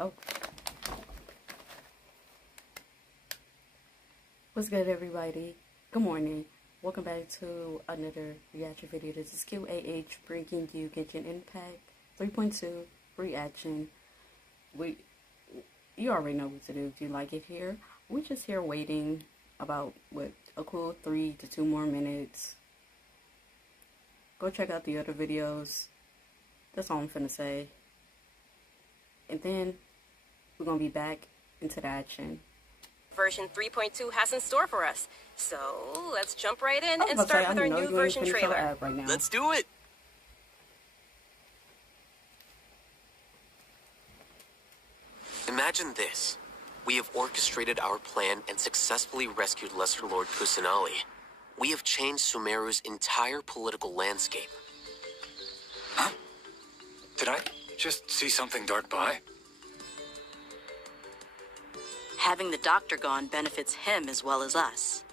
Oh. What's good, everybody? Good morning. Welcome back to another reaction video. This is QAH bringing you Genshin Impact 3.2 reaction. You already know what to do if you like it here. We're just here waiting about, a cool 3 to 2 more minutes. Go check out the other videos. That's all I'm finna say. And then we're gonna be back into the action. Version 3.2 has in store for us. So let's jump right in and start with our new version trailer. Right now. Let's do it! Imagine this. We have orchestrated our plan and successfully rescued Lesser Lord Kusanali. We have changed Sumeru's entire political landscape. Huh? Did I just see something dart by? Having the doctor gone benefits him as well as us.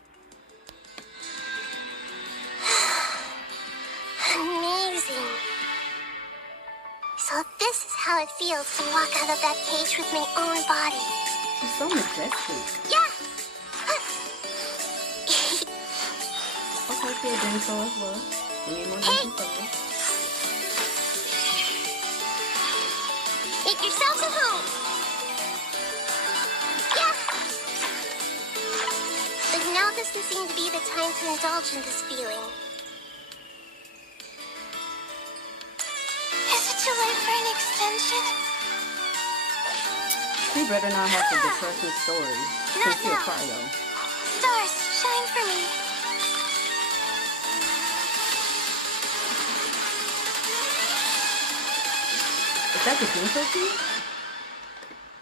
Amazing. So this is how it feels to walk out of that cage with my own body. It's so majestic. Yeah! Okay, kid, then so as well. We need more Genshin focus. Make yourselves at home! Yeah! But now doesn't seem to be the time to indulge in this feeling. Is it too late for an extension? He better not have to depressing story. Not She'll now. cry though. Stars, shine for me. Is that the Genshin key?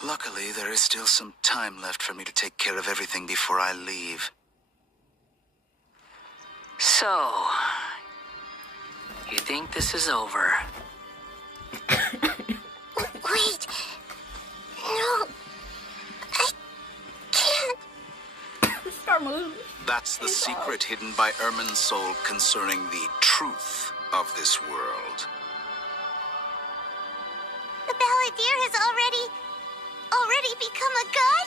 Luckily, there is still some time left for me to take care of everything before I leave. So, you think this is over? Wait. No. I can't. That's the secret hidden by Ermin's soul concerning the truth of this world. The Balladeer has already become a god?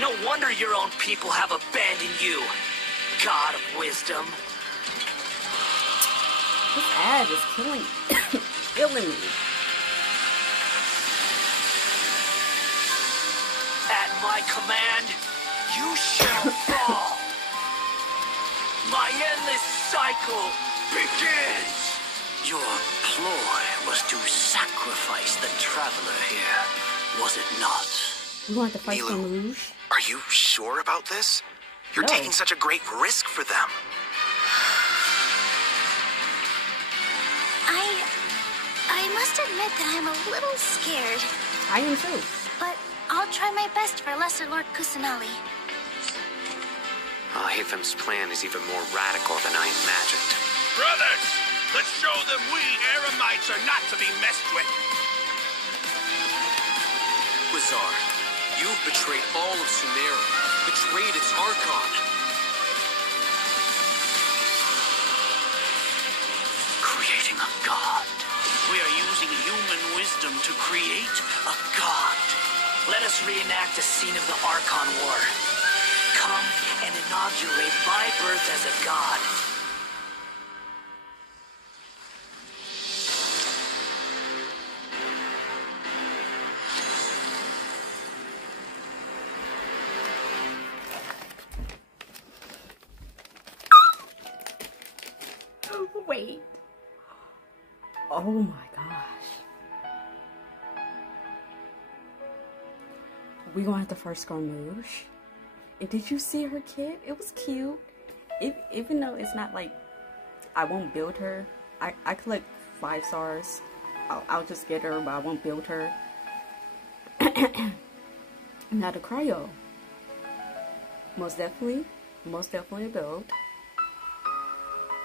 No wonder your own people have abandoned you, God of Wisdom. This ad is killing me. At my command, you shall fall. My endless cycle begins. Your ploy was to sacrifice the traveler here, was it not? We want to fight from Rouge. Are you sure about this? You're No. taking such a great risk for them. I must admit that I'm a little scared. I am too. But I'll try my best for Lesser Lord Kusanali. Hatham's plan is even more radical than I imagined. Brothers, let's show them we Eremites are not to be messed with. Wizar, you've betrayed all of Sumeru, betrayed its Archon. Creating a god. We are using human wisdom to create a god. Let us reenact the scene of the Archon War. Come and inaugurate my birth as a god. Wait. Oh my gosh. We gonna have to first go Rouge. And did you see her kit? It was cute. Even though it's not like I won't build her. I collect 5 stars. I'll just get her, but I won't build her. Now the cryo. Most definitely a build.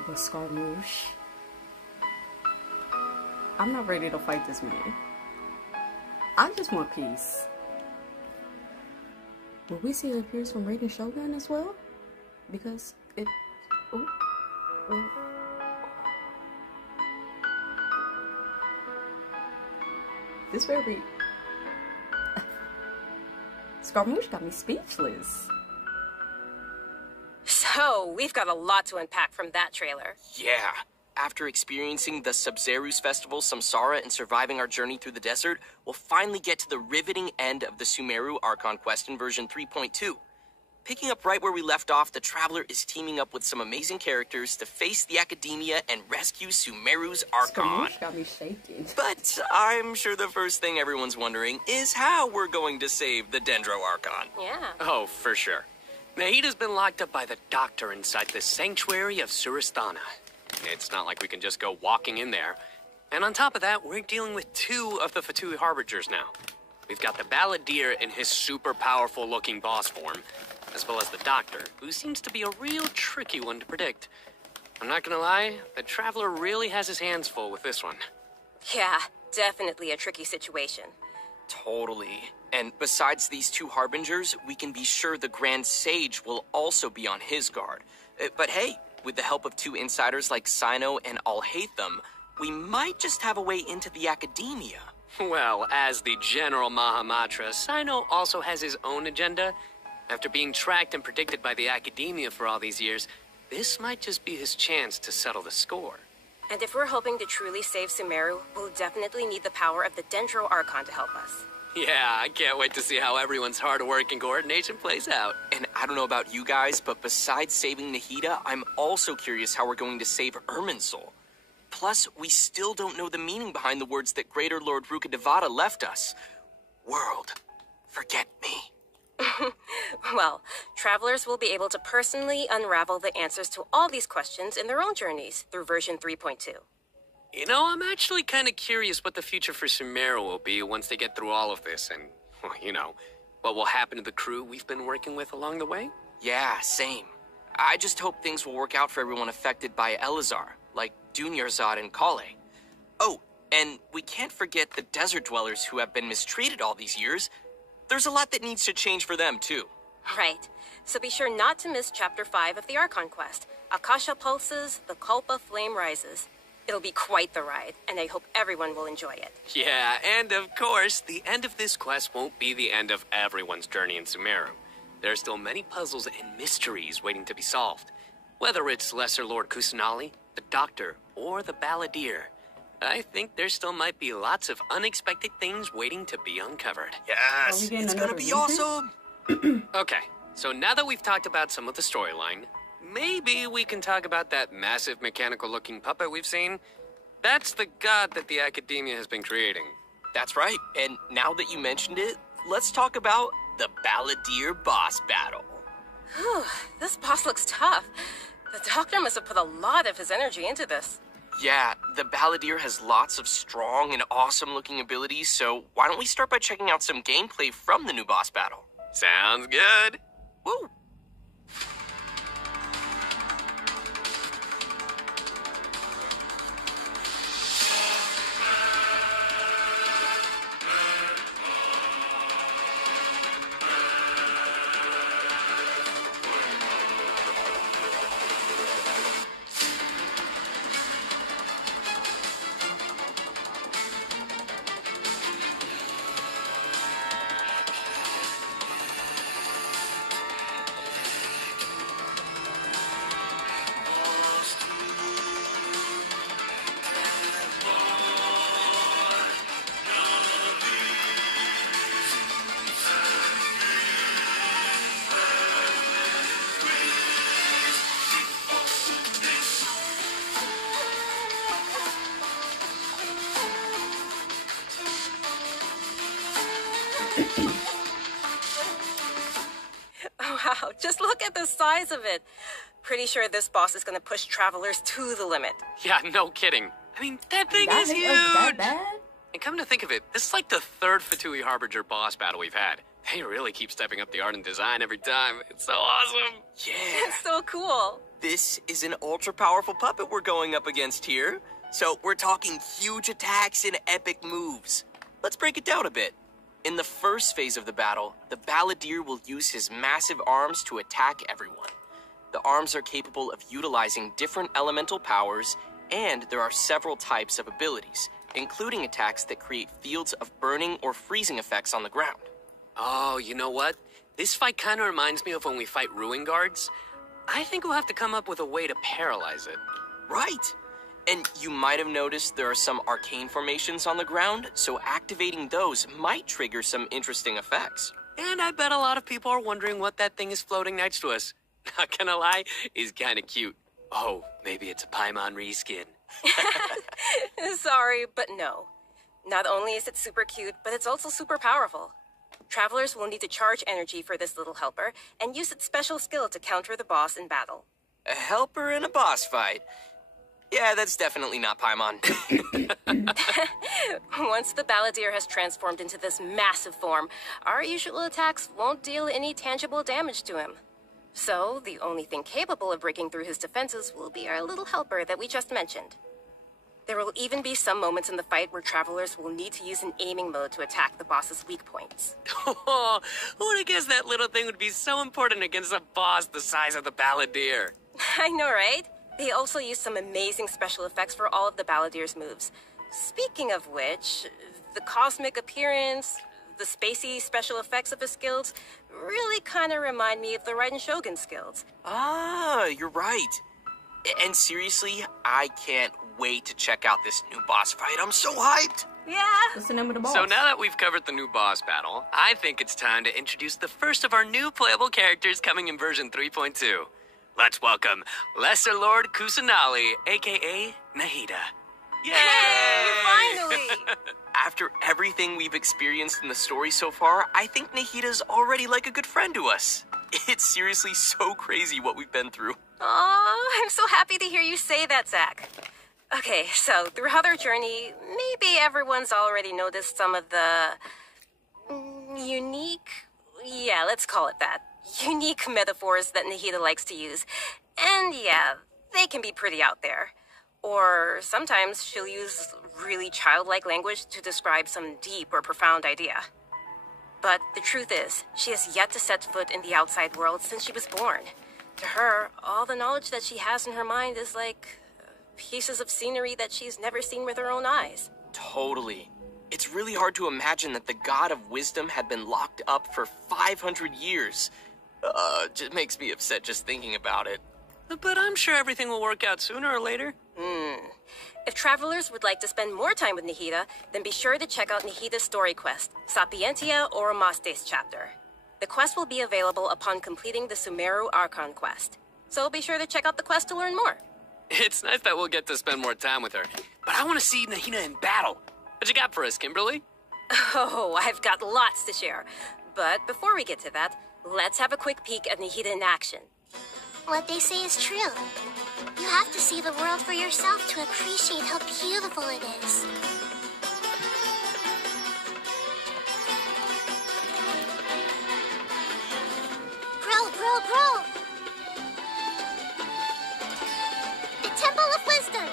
But Scar Rouge. I'm not ready to fight this man. I just want peace. Will we see it appears from Raiden Shogun as well? Because it... Ooh, ooh. This very... Scaramouche got me speechless. So, we've got a lot to unpack from that trailer. Yeah. After experiencing the Sub-Zeru's Festival, Samsara, and surviving our journey through the desert, we'll finally get to the riveting end of the Sumeru Archon quest in version 3.2. Picking up right where we left off, the Traveler is teaming up with some amazing characters to face the Academia and rescue Sumeru's Archon. Scaramouche got me shaking. But I'm sure the first thing everyone's wondering is how we're going to save the Dendro Archon. Yeah. Oh, for sure. Nahida's been locked up by the doctor inside the sanctuary of Suristana. It's not like we can just go walking in there. And on top of that, we're dealing with 2 of the Fatui Harbingers now. We've got the Balladeer in his super powerful looking boss form, as well as the Doctor, who seems to be a real tricky one to predict. I'm not gonna lie, the Traveler really has his hands full with this one. Yeah, definitely a tricky situation. Totally. And besides these 2 Harbingers, we can be sure the Grand Sage will also be on his guard. But hey, with the help of 2 insiders like Sino and Alhaitham, we might just have a way into the Academia. Well, as the General Mahamatra, Sino also has his own agenda. After being tracked and predicted by the Academia for all these years, this might just be his chance to settle the score. And if we're hoping to truly save Sumeru, we'll definitely need the power of the Dendro Archon to help us. Yeah, I can't wait to see how everyone's hard work and coordination plays out. And I don't know about you guys, but besides saving Nahida, I'm also curious how we're going to save Irminsul. Plus, we still don't know the meaning behind the words that Greater Lord Rukkhadevata left us. World, forget me. Well, travelers will be able to personally unravel the answers to all these questions in their own journeys through version 3.2. You know, I'm actually kind of curious what the future for Sumeru will be once they get through all of this and, well, you know, what will happen to the crew we've been working with along the way. Yeah, same. I just hope things will work out for everyone affected by Elazar, like Dunyarzad and Kale. Oh, and we can't forget the desert dwellers who have been mistreated all these years. There's a lot that needs to change for them, too. Right. So be sure not to miss Chapter 5 of the Archon quest. Akasha pulses, the Kulpa flame rises. It'll be quite the ride, and I hope everyone will enjoy it. Yeah, and of course, the end of this quest won't be the end of everyone's journey in Sumeru. There are still many puzzles and mysteries waiting to be solved. Whether it's Lesser Lord Kusanali, the Doctor, or the Balladeer, I think there still might be lots of unexpected things waiting to be uncovered. Yes, it's gonna be awesome! Okay, so now that we've talked about some of the storyline, maybe we can talk about that massive mechanical-looking puppet we've seen. That's the god that the Academia has been creating. That's right, and now that you mentioned it, let's talk about the Balladeer boss battle. Whew, this boss looks tough. The Doctor must have put a lot of his energy into this. Yeah, the Balladeer has lots of strong and awesome-looking abilities, so why don't we start by checking out some gameplay from the new boss battle? Sounds good. Woo! Wow, just look at the size of it. Pretty sure this boss is going to push travelers to the limit. Yeah, no kidding. I mean, that thing is huge! That bad? And come to think of it, this is like the 3rd Fatui Harbinger boss battle we've had. They really keep stepping up the art and design every time. It's so awesome! Yeah! It's so cool. This is an ultra-powerful puppet we're going up against here. So we're talking huge attacks and epic moves. Let's break it down a bit. In the first phase of the battle, the Balladeer will use his massive arms to attack everyone. The arms are capable of utilizing different elemental powers, and there are several types of abilities, including attacks that create fields of burning or freezing effects on the ground. Oh, you know what? This fight kind of reminds me of when we fight Ruin Guards. I think we'll have to come up with a way to paralyze it. Right. And you might have noticed there are some arcane formations on the ground, so activating those might trigger some interesting effects. And I bet a lot of people are wondering what that thing is floating next to us. Not gonna lie, he's kind of cute. Oh, maybe it's a Paimon reskin. Sorry, but no. Not only is it super cute, but it's also super powerful. Travelers will need to charge energy for this little helper and use its special skill to counter the boss in battle. A helper in a boss fight. Yeah, that's definitely not Paimon. Once the Balladeer has transformed into this massive form, our usual attacks won't deal any tangible damage to him. So, the only thing capable of breaking through his defenses will be our little helper that we just mentioned. There will even be some moments in the fight where travelers will need to use an aiming mode to attack the boss's weak points. Oh, who would have guessed that little thing would be so important against a boss the size of the Balladeer? I know, right? They also use some amazing special effects for all of the Balladeer's moves. Speaking of which, the cosmic appearance, the spacey special effects of his skills really kind of remind me of the Raiden Shogun skills. Ah, you're right. And seriously, I can't wait to check out this new boss fight. I'm so hyped. Yeah. What's the name of the boss? So now that we've covered the new boss battle, I think it's time to introduce the first of our new playable characters coming in version 3.2. Let's welcome Lesser Lord Kusanali, aka Nahida. Yay! Hey, finally! After everything we've experienced in the story so far, I think Nahida's already like a good friend to us. It's seriously so crazy what we've been through. Aw, I'm so happy to hear you say that, Zach. Okay, so throughout our journey, maybe everyone's already noticed some of the unique, let's call it that, unique metaphors that Nahida likes to use. And yeah, they can be pretty out there. Or sometimes she'll use really childlike language to describe some deep or profound idea. But the truth is, she has yet to set foot in the outside world since she was born. To her, all the knowledge that she has in her mind is like pieces of scenery that she's never seen with her own eyes. Totally. It's really hard to imagine that the god of wisdom had been locked up for 500 years. Just makes me upset just thinking about it. But I'm sure everything will work out sooner or later. If travelers would like to spend more time with Nahida, then be sure to check out Nahida's story quest, Sapientia Oromastes chapter. The quest will be available upon completing the Sumeru Archon quest. So be sure to check out the quest to learn more. It's nice that we'll get to spend more time with her. But I want to see Nahida in battle. What you got for us, Kimberly? Oh, I've got lots to share. But before we get to that, let's have a quick peek at Nahida in action. What they say is true. You have to see the world for yourself to appreciate how beautiful it is. Grow! The Temple of Wisdom!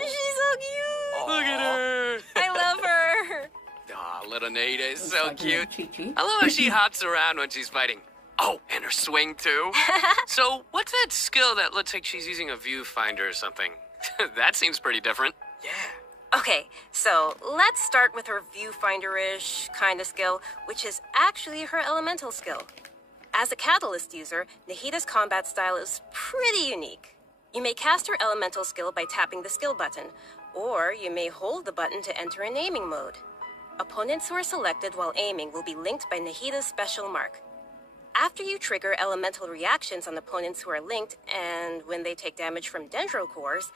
She's so cute! Look at her! I love her! Aw, little Nahida is so like cute. Chi-Chi. I love how she hops around when she's fighting. Oh, and her swing too. So, what's that skill that looks like she's using a viewfinder or something? That seems pretty different. Yeah. Okay, so let's start with her viewfinder-ish kind of skill, which is actually her elemental skill. As a Catalyst user, Nahida's combat style is pretty unique. You may cast her elemental skill by tapping the skill button, or you may hold the button to enter an aiming mode. Opponents who are selected while aiming will be linked by Nahida's special mark. After you trigger elemental reactions on opponents who are linked, and when they take damage from Dendro cores,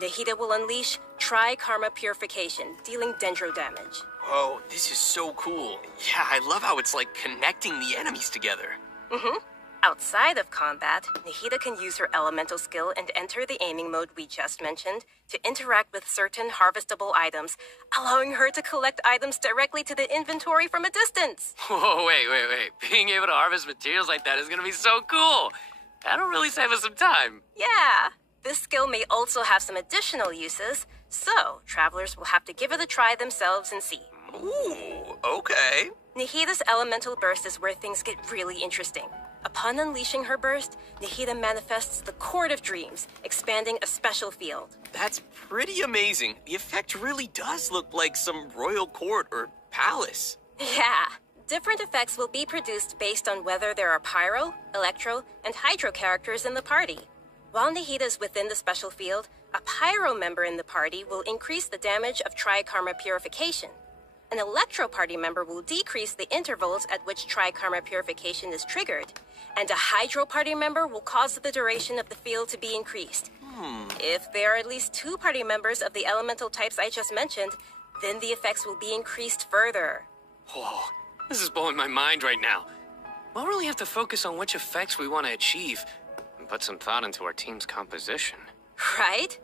Nahida will unleash Tri-Karma Purification, dealing Dendro damage. Whoa, this is so cool. Yeah, I love how it's like connecting the enemies together. Outside of combat, Nahida can use her elemental skill and enter the aiming mode we just mentioned to interact with certain harvestable items, allowing her to collect items directly to the inventory from a distance. Whoa, wait. Being able to harvest materials like that is gonna be so cool. That'll really save us some time. Yeah, this skill may also have some additional uses, So, travelers will have to give it a try themselves and see. Ooh, okay. Nahida's elemental burst is where things get really interesting. Upon unleashing her burst, Nahida manifests the Court of Dreams, expanding a special field. That's pretty amazing. The effect really does look like some royal court or palace. Yeah. Different effects will be produced based on whether there are Pyro, Electro, and Hydro characters in the party. While Nahida is within the special field, a Pyro member in the party will increase the damage of Tri-Karma Purification. An Electro party member will decrease the intervals at which Tri-Karma Purification is triggered, and a Hydro party member will cause the duration of the field to be increased. If there are at least 2 party members of the elemental types I just mentioned, then the effects will be increased further. Whoa, this is blowing my mind right now. We'll really have to focus on which effects we want to achieve and put some thought into our team's composition. Right?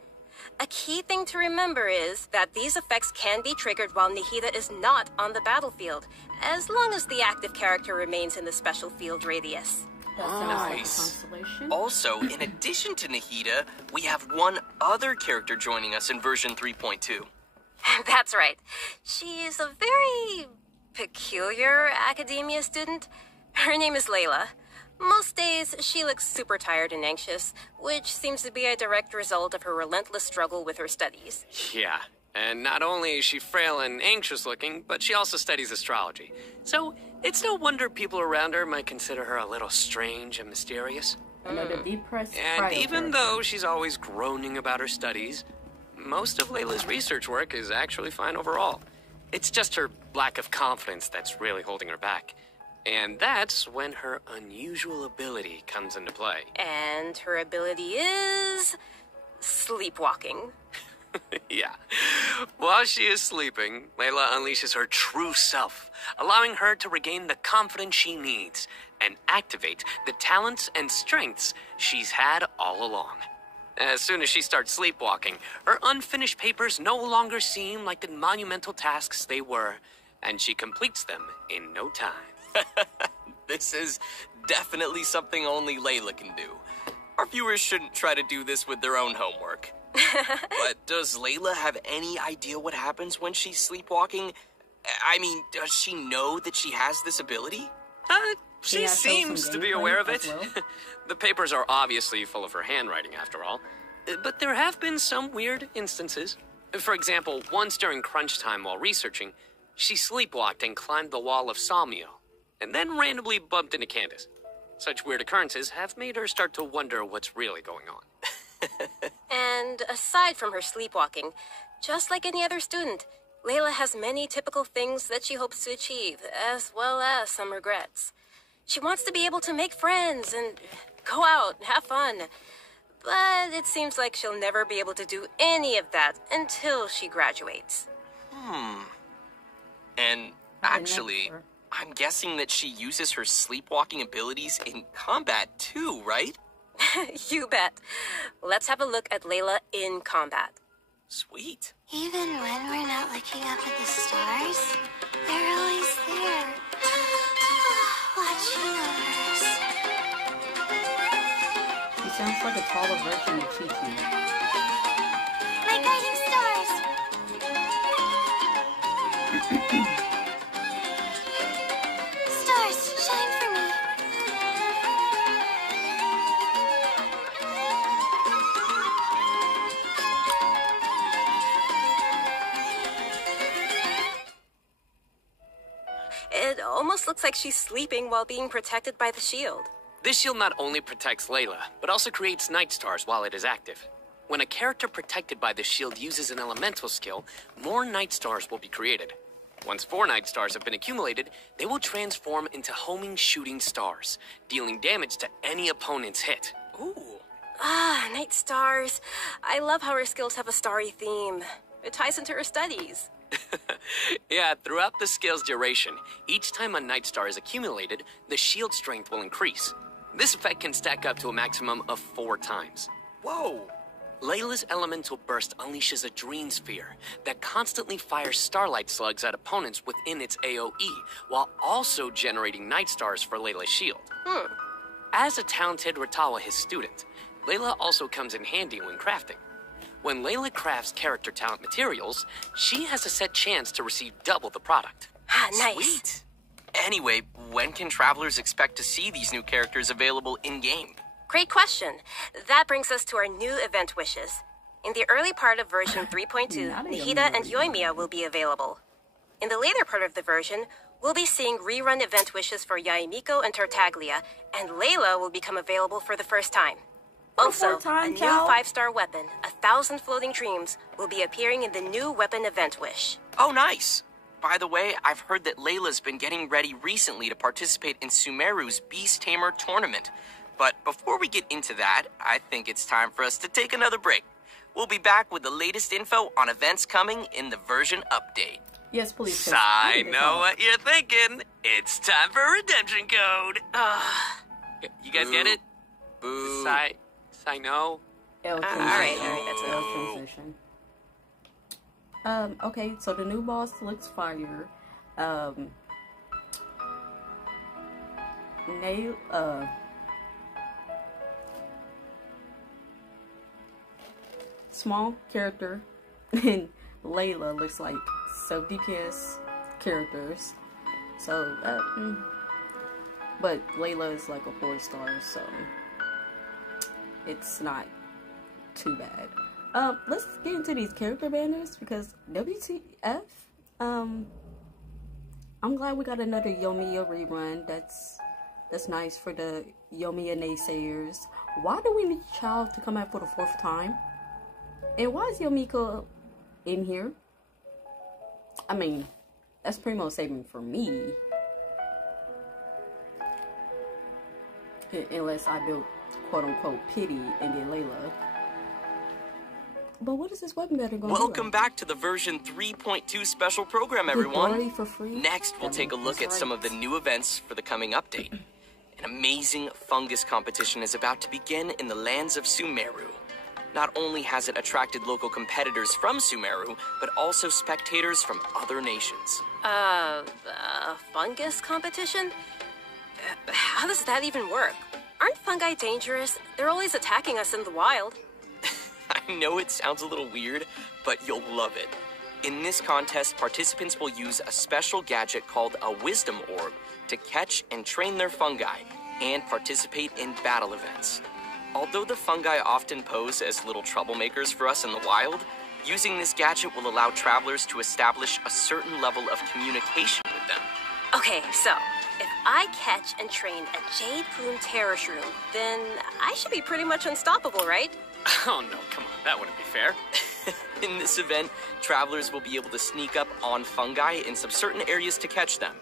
A key thing to remember is that these effects can be triggered while Nahida is not on the battlefield, as long as the active character remains in the special field radius. That sounds like a Nice. constellation. Also, in addition to Nahida, we have one other character joining us in version 3.2. That's right. She's a very peculiar academia student. Her name is Layla. Most days, she looks super tired and anxious, which seems to be a direct result of her relentless struggle with her studies. Yeah, and not only is she frail and anxious looking, but she also studies astrology. So it's no wonder people around her might consider her a little strange and mysterious. Another depressed And cryo even character. though she's always groaning about her studies, most of Layla's research work is actually fine overall. It's just her lack of confidence that's really holding her back. And that's when her unusual ability comes into play. And her ability is sleepwalking. Yeah. While she is sleeping, Layla unleashes her true self, allowing her to regain the confidence she needs and activate the talents and strengths she's had all along. As soon as she starts sleepwalking, her unfinished papers no longer seem like the monumental tasks they were, and she completes them in no time. This is definitely something only Layla can do. Our viewers shouldn't try to do this with their own homework. But does Layla have any idea what happens when she's sleepwalking? I mean, does she know that she has this ability? She Yeah, show seems some to be gameplay aware of as it. well. The papers are obviously full of her handwriting, after all. But there have been some weird instances. For example, once during crunch time while researching, she sleepwalked and climbed the wall of Sawmill, and then randomly bumped into Candace. Such weird occurrences have made her start to wonder what's really going on. And aside from her sleepwalking, just like any other student, Layla has many typical things that she hopes to achieve, as well as some regrets. She wants to be able to make friends and go out and have fun. But it seems like she'll never be able to do any of that until she graduates. And actually, I'm guessing that she uses her sleepwalking abilities in combat too, right? You bet. Let's have a look at Layla in combat. Sweet. Even when we're not looking up at the stars, they're always there. Watching over us. He sounds like a taller version of Chi-Chi. My guiding stars! Stars, shine for me. It almost looks like she's sleeping while being protected by the shield. This shield not only protects Layla, but also creates night stars while it is active. When a character protected by the shield uses an elemental skill, more night stars will be created. Once 4 night stars have been accumulated, they will transform into homing shooting stars, dealing damage to any opponent's hit. Ooh. Ah, night stars. I love how her skills have a starry theme. It ties into her studies. Yeah, throughout the skill's duration, each time a night star is accumulated, the shield strength will increase. This effect can stack up to a maximum of 4 times. Whoa. Layla's elemental burst unleashes a dream sphere that constantly fires starlight slugs at opponents within its AoE, while also generating night stars for Layla's shield. As a talented Ratawa his student, Layla also comes in handy when crafting. When Layla crafts character talent materials, she has a set chance to receive double the product. Ah, nice. Sweet. Anyway, when can travelers expect to see these new characters available in-game? Great question. That brings us to our new event wishes. In the early part of version 3.2, Nahida and Yoimiya will be available. In the later part of the version, we'll be seeing rerun event wishes for Yaimiko and Tartaglia, and Layla will become available for the first time. Also, a new 5-star weapon, 1,000 Floating Dreams, will be appearing in the new weapon event wish. Oh, nice. By the way, I've heard that Layla's been getting ready recently to participate in Sumeru's Beast Tamer tournament. But before we get into that, I think it's time for us to take another break. We'll be back with the latest info on events coming in the version update. Yes, please. I know what you're thinking. It's time for a redemption code. You guys get it? Boo. I know. All right, that's L transition. Okay, so the new boss looks fire. Small character and Layla looks like sub DPS characters. So, but Layla is like a 4-star, so it's not too bad. Let's get into these character banners because WTF. I'm glad we got another Yoimiya rerun. That's nice for the Yoimiya naysayers. Why do we need Child to come out for the 4th time? And why is Yomiko in here? I mean, that's primo saving for me. Unless I build quote-unquote pity and get Layla. But what is this weapon better going to do? Welcome back to the version 3.2 special program, everyone. For free? Next, we'll take a look at some of the new events for the coming update. An amazing fungus competition is about to begin in the lands of Sumeru. Not only has it attracted local competitors from Sumeru, but also spectators from other nations. Fungus competition? How does that even work? Aren't fungi dangerous? They're always attacking us in the wild. I know it sounds a little weird, but you'll love it. In this contest, participants will use a special gadget called a Wisdom Orb to catch and train their fungi and participate in battle events. Although the fungi often pose as little troublemakers for us in the wild, using this gadget will allow travelers to establish a certain level of communication with them. Okay, so if I catch and train a Jade Plume Terror Shroom, then I should be pretty much unstoppable, right? Oh no, come on, that wouldn't be fair. In this event, travelers will be able to sneak up on fungi in some certain areas to catch them.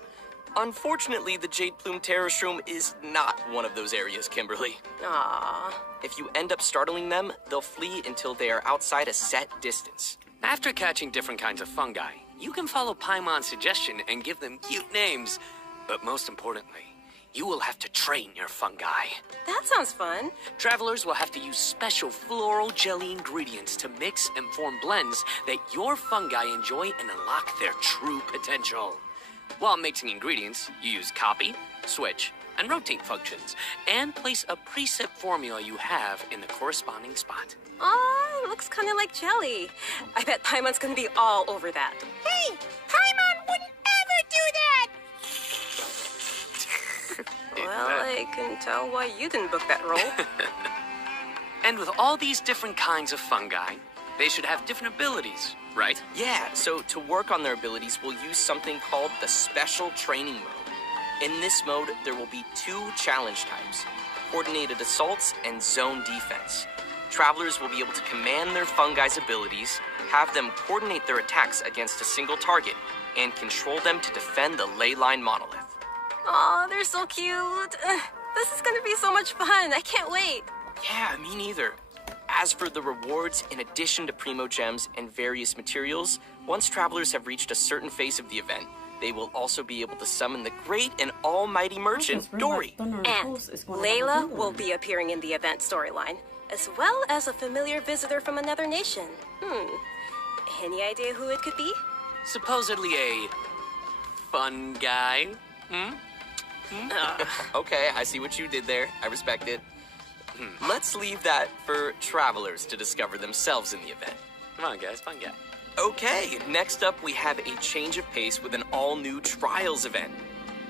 Unfortunately, the Jade Plume Terror Shroom is not one of those areas, Kimberly. Aww. If you end up startling them, they'll flee until they are outside a set distance. After catching different kinds of fungi, you can follow Paimon's suggestion and give them cute names. But most importantly, you will have to train your fungi. That sounds fun. Travelers will have to use special floral jelly ingredients to mix and form blends that your fungi enjoy and unlock their true potential. While mixing ingredients, you use copy, switch, and rotate functions, and place a preset formula you have in the corresponding spot. Aw, it looks kind of like jelly. I bet Paimon's gonna be all over that. Hey, Paimon wouldn't ever do that! Well, I can tell why you didn't book that role. And with all these different kinds of fungi, they should have different abilities, right? Yeah, so to work on their abilities, we'll use something called the Special Training Mode. In this mode, there will be 2 challenge types, Coordinated Assaults and Zone Defense. Travelers will be able to command their fungi's abilities, have them coordinate their attacks against a single target, and control them to defend the Leyline Monolith. Aw, they're so cute. This is gonna be so much fun. I can't wait. Yeah, me neither. As for the rewards, in addition to Primo Gems and various materials, once travelers have reached a certain phase of the event, they will also be able to summon the great and almighty merchant, Dory. And Layla will be appearing in the event storyline, as well as a familiar visitor from another nation. Any idea who it could be? Supposedly a fun guy. Okay, I see what you did there. I respect it. Let's leave that for travelers to discover themselves in the event. Come on, guys, fun guy. Okay, next up we have a change of pace with an all-new Trials event.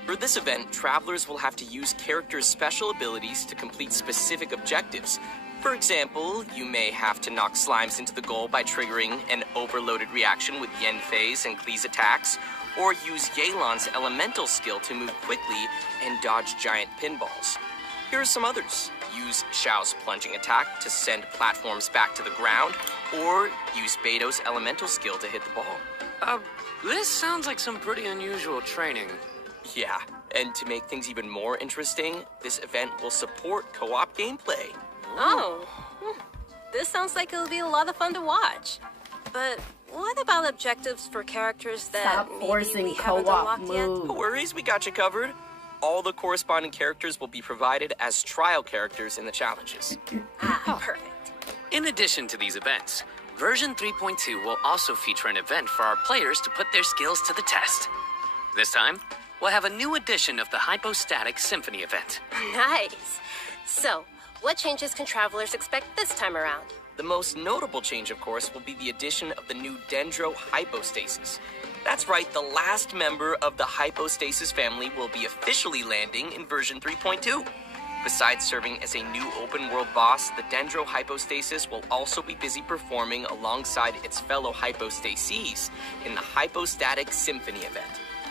For this event, travelers will have to use characters' special abilities to complete specific objectives. For example, you may have to knock slimes into the goal by triggering an overloaded reaction with Yen Fei's and Klee's attacks, or use Yelan's elemental skill to move quickly and dodge giant pinballs. Here are some others. Use Xiao's plunging attack to send platforms back to the ground, or use Beto's elemental skill to hit the ball. This sounds like some pretty unusual training. Yeah, and to make things even more interesting, this event will support co-op gameplay. Oh, this sounds like it'll be a lot of fun to watch. But what about objectives for characters that Stop maybe forcing we haven't co-op unlocked yet? moves. No worries, we got you covered. All the corresponding characters will be provided as trial characters in the challenges. Perfect. In addition to these events, version 3.2 will also feature an event for our players to put their skills to the test. This time, we'll have a new edition of the Hypostatic Symphony event. Nice. So, what changes can travelers expect this time around? The most notable change, of course, will be the addition of the new Dendro Hypostasis. That's right, the last member of the Hypostasis family will be officially landing in version 3.2. Besides serving as a new open-world boss, the Dendro Hypostasis will also be busy performing alongside its fellow Hypostases in the Hypostatic Symphony event.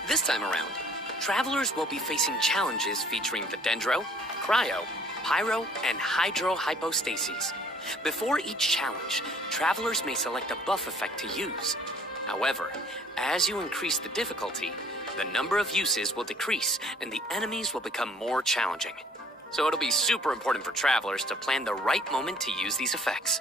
This time around, travelers will be facing challenges featuring the Dendro, Cryo, Pyro, and Hydro Hypostases. Before each challenge, travelers may select a buff effect to use. However, as you increase the difficulty, the number of uses will decrease and the enemies will become more challenging. So it'll be super important for travelers to plan the right moment to use these effects.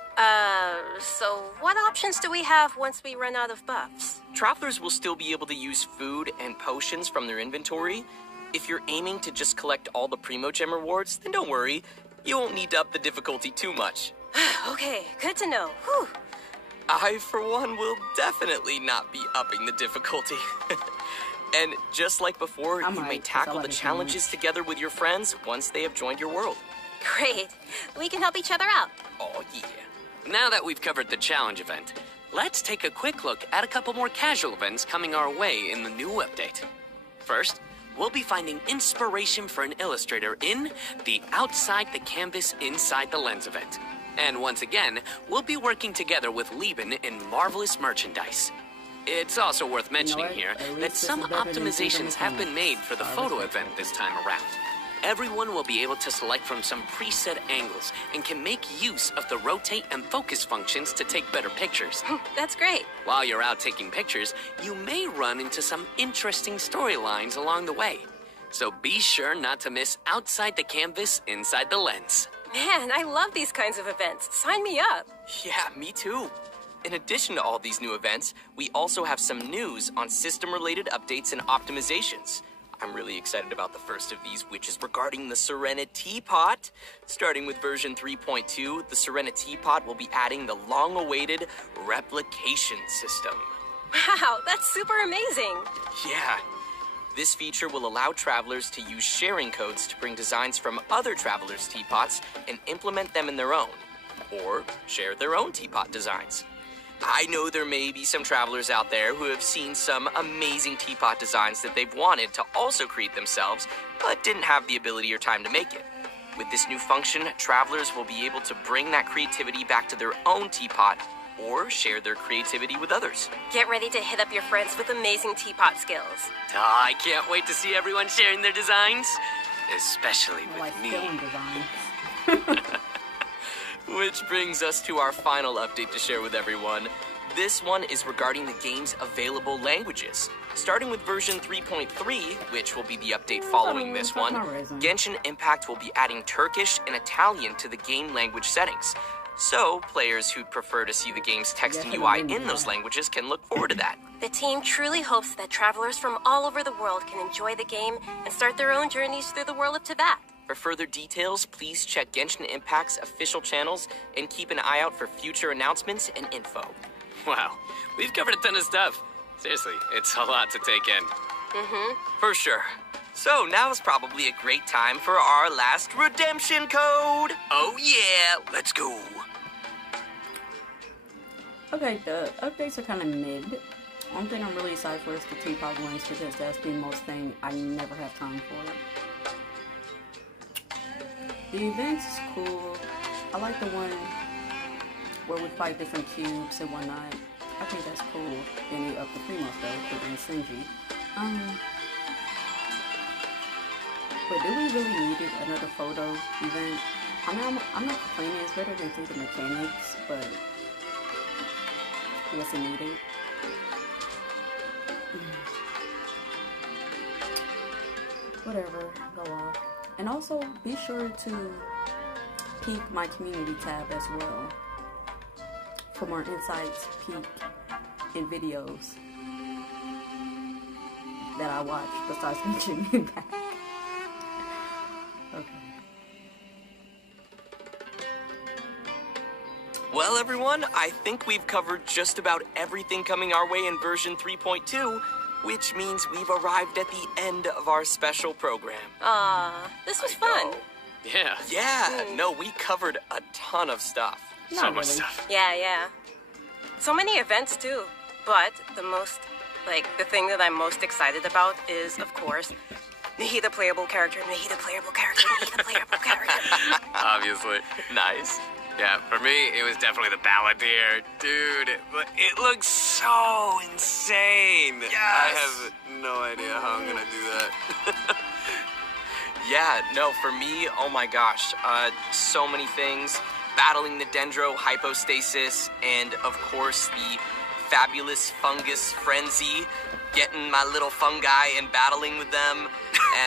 So what options do we have once we run out of buffs? Travelers will still be able to use food and potions from their inventory. If you're aiming to just collect all the Primogem rewards, then don't worry. You won't need to up the difficulty too much. Okay, good to know. Whew. I, for one, will definitely not be upping the difficulty. And just like before, you may tackle the challenges together with your friends once they have joined your world. Great. We can help each other out. Oh, yeah. Now that we've covered the challenge event, let's take a quick look at a couple more casual events coming our way in the new update. First, we'll be finding inspiration for an illustrator in the Outside the Canvas Inside the Lens event. And once again, we'll be working together with Lieben in Marvelous Merchandise. It's also worth mentioning here that some optimizations have been made for the photo event this time around. Everyone will be able to select from some preset angles and can make use of the rotate and focus functions to take better pictures. That's great. While you're out taking pictures, you may run into some interesting storylines along the way. So be sure not to miss Outside the Canvas Inside the Lens. Man, I love these kinds of events. Sign me up. Yeah, me too. In addition to all these new events, we also have some news on system-related updates and optimizations. I'm really excited about the first of these, which is regarding the Serena Teapot. Starting with version 3.2, the Serena Teapot will be adding the long-awaited replication system. Wow, that's super amazing. Yeah. This feature will allow travelers to use sharing codes to bring designs from other travelers' teapots and implement them in their own, or share their own teapot designs. I know there may be some travelers out there who have seen some amazing teapot designs that they've wanted to also create themselves, but didn't have the ability or time to make it. With this new function, travelers will be able to bring that creativity back to their own teapot or share their creativity with others. Get ready to hit up your friends with amazing teapot skills. Oh, I can't wait to see everyone sharing their designs, especially with me. Which brings us to our final update to share with everyone. This one is regarding the game's available languages. Starting with version 3.3, which will be the update following this one, Genshin Impact will be adding Turkish and Italian to the game language settings. So, players who'd prefer to see the game's text and UI in those languages can look forward to that. The team truly hopes that travelers from all over the world can enjoy the game and start their own journeys through the world of Tibet. For further details, please check Genshin Impact's official channels and keep an eye out for future announcements and info. Wow, we've covered a ton of stuff. Seriously, it's a lot to take in. For sure. So now's probably a great time for our last redemption code. Oh yeah, let's go. Okay, the updates are kind of mid. One thing I'm really excited for is the teapot ones because that's the most thing I never have time for. The events is cool. I like the one where we fight different cubes and whatnot. I think that's cool. Then they up the Primos though, put in Sinji. But do we really need another photo event? I mean, I'm not complaining. It's better than through the mechanics, but was it needed? Whatever, go off. And also, be sure to peek my community tab as well for more insights, peek in videos that I watch besides mentioning that. Okay. Well, everyone, I think we've covered just about everything coming our way in version 3.2, which means we've arrived at the end of our special program. This was fun. Yeah. Yeah, no, we covered a ton of stuff. So much stuff. Yeah. So many events too. But the thing that I'm most excited about is, of course, Nahida playable character, Nahida playable character, Nahida playable character. Obviously. Nice. Yeah, for me, it was definitely the Balladeer. Dude, it looks so insane. Yes. I have no idea how I'm gonna do that. Yeah, no, for me, oh my gosh, so many things. Battling the Dendro Hypostasis, and of course the fabulous fungus frenzy, getting my little fungi and battling with them.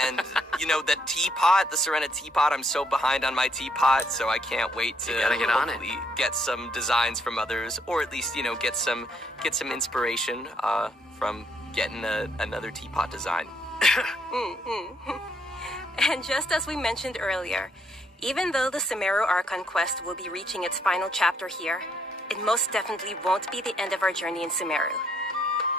And, you know, the teapot, the Serena teapot, I'm so behind on my teapot, so I can't wait to gotta get on it. Get some designs from others, or at least, you know, get some inspiration from getting another teapot design. And just as we mentioned earlier, even though the Sumeru Archon quest will be reaching its final chapter here, it most definitely won't be the end of our journey in Sumeru.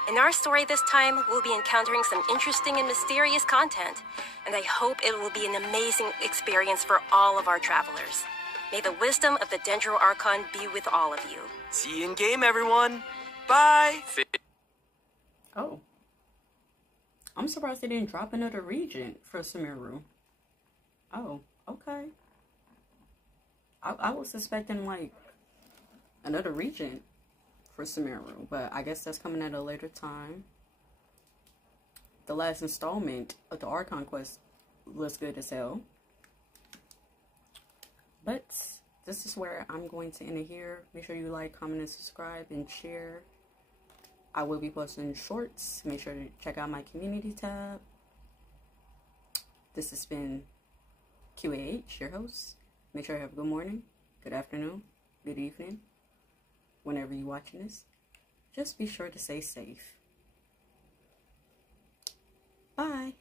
In our story this time, we'll be encountering some interesting and mysterious content, and I hope it will be an amazing experience for all of our travelers. May the wisdom of the Dendro Archon be with all of you. See you in game, everyone. Bye. Oh. I'm surprised they didn't drop another region for Sumeru. Oh, okay. I was expecting, like, another region for Sumeru, but I guess that's coming at a later time. The last installment of the Archon quest looks good as hell. But this is where I'm going to end it here. Make sure you like, comment, and subscribe, and share. I will be posting shorts. Make sure to check out my community tab. This has been QAH, your host. Make sure you have a good morning, good afternoon, good evening, whenever you're watching this. Just be sure to stay safe. Bye.